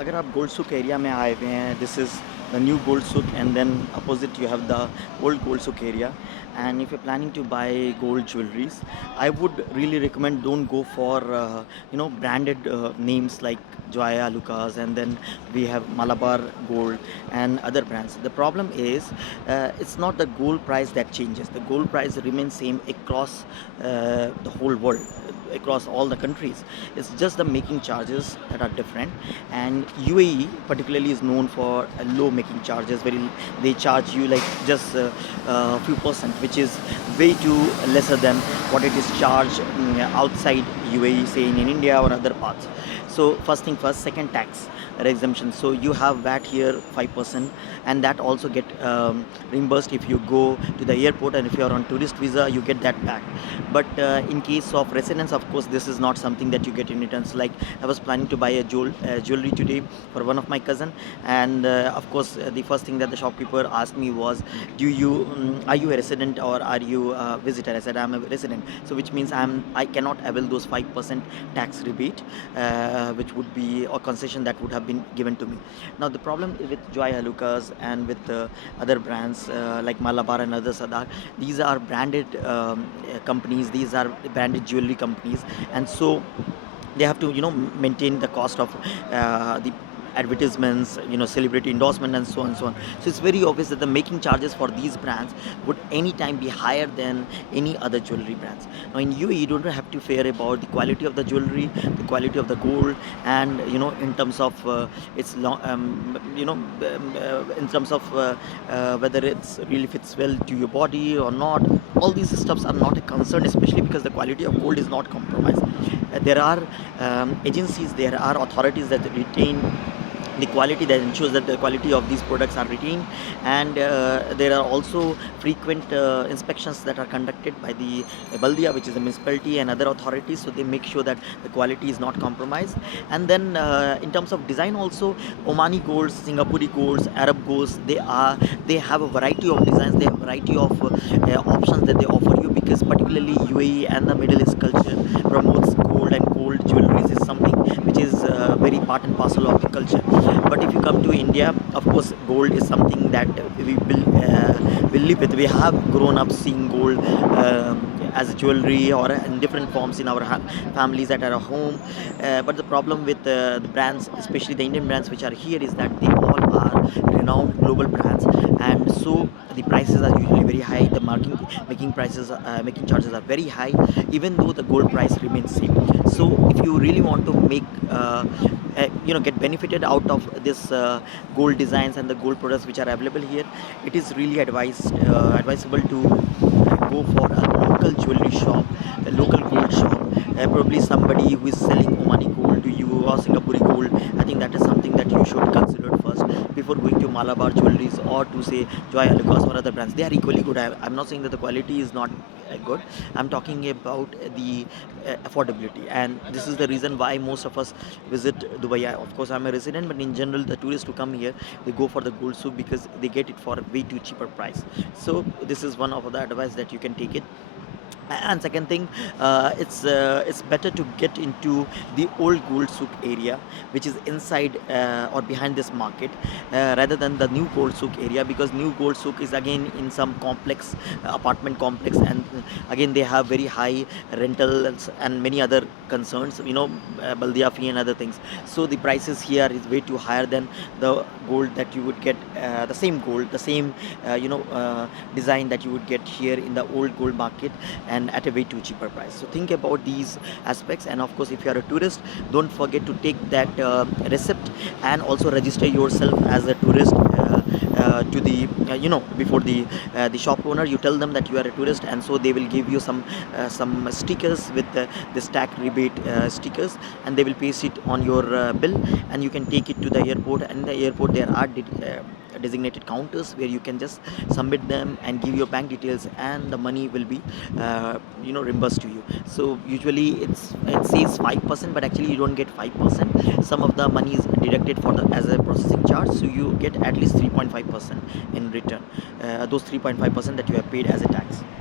अगर आप गोल्ड सुक एरिया में आए हुए हैं, this is the new gold souk and then opposite you have the old gold souk area. And if you're planning to buy gold jewelries, I would really recommend don't go for branded names like Joya Lucas, and then we have Malabar Gold and other brands. The problem is it's not the gold price that changes. The gold price remains same across the whole world, across all the countries. It's just the making charges that are different. And UAE particularly is known for low making charges. They charge you like just a few percent, which is way too lesser than what it is charged outside UAE, say in India or other parts. So first thing first, second, tax exemption. So you have VAT here 5%, and that also get reimbursed if you go to the airport, and if you are on tourist visa, you get that back. But in case of residence, of course, this is not something that you get in returns. Like I was planning to buy a jewelry today for one of my cousin, and of course, the first thing that the shopkeeper asked me was, "Do you are you a resident or are you a visitor?" I said I'm a resident, so which means I cannot avail those 5% tax rebate, which would be a concession that would have been given to me. Now the problem with Joy Alucas and with other brands like Malabar and others, Sadar, these are branded companies. These are branded jewelry companies, and so they have to maintain the cost of the advertisements, celebrity endorsement, and so on and so on. So it's very obvious that the making charges for these brands would anytime be higher than any other jewelry brands. Now in UAE you don't have to fear about the quality of the jewelry, the quality of the gold, and in terms of its long in terms of whether it's really fits well to your body or not. All these stuffs are not a concern, especially because the quality of gold is not compromised. There are agencies, there are authorities that retain the quality, that ensures that the quality of these products are retained. And there are also frequent inspections that are conducted by the Baldia, which is the municipality, and other authorities, so they make sure that the quality is not compromised. And then in terms of design also, Omani golds, Singapore golds, Arab golds, they have a variety of designs, they have a variety of options that they offer you, because particularly UAE and the Middle East culture promotes gold, and gold jewelries is something which is very part and parcel of the culture. But if you come to India, of course, gold is something that we live with. We have grown up seeing gold as jewelry or in different forms in our families at our home. But the problem with the brands, especially the Indian brands which are here, is that they all are renowned global brands, and so the prices are usually very high. The making charges are very high, even though the gold price remains same. So if you really want to make get benefited out of this gold designs and the gold products which are available here, it is really advisable to go for a local jewelry shop, a local gold shop, probably somebody who is selling Omani gold to you or Singapore gold. I think that is something that you should consider first before going to Malabar Jewelries or to say Joy Alucas or other brands. They are equally good. I'm not saying that the quality is not good. I'm talking about the affordability, and this is the reason why most of us visit Dubai. Of course, I'm a resident, but in general, the tourists who come here, they go for the gold souk because they get it for a way too cheaper price. So this is one of the advice that you can take it. And second thing, it's better to get into the old gold souk area, which is inside or behind this market, rather than the new gold souk area, because new gold souk is again in some complex apartment complex, and again they have very high rentals and many other concerns, baldia fee and other things. So the prices here is way too higher than the gold that you would get, the same gold, the same design that you would get here in the old gold market, and at a way too cheaper price. So think about these aspects, and of course, if you are a tourist, don't forget to take that receipt and also register yourself as a tourist to the before the shop owner. You tell them that you are a tourist, and so they will give you some stickers with this tax rebate stickers, and they will paste it on your bill, and you can take it to the airport. And in the airport there are designated counters where you can just submit them and give your bank details, and the money will be reimbursed to you. So usually it says 5%, but actually you don't get 5%. Some of the money is deducted for the as a processing charge, so you get at least 3.5% in return, those 3.5% that you have paid as a tax.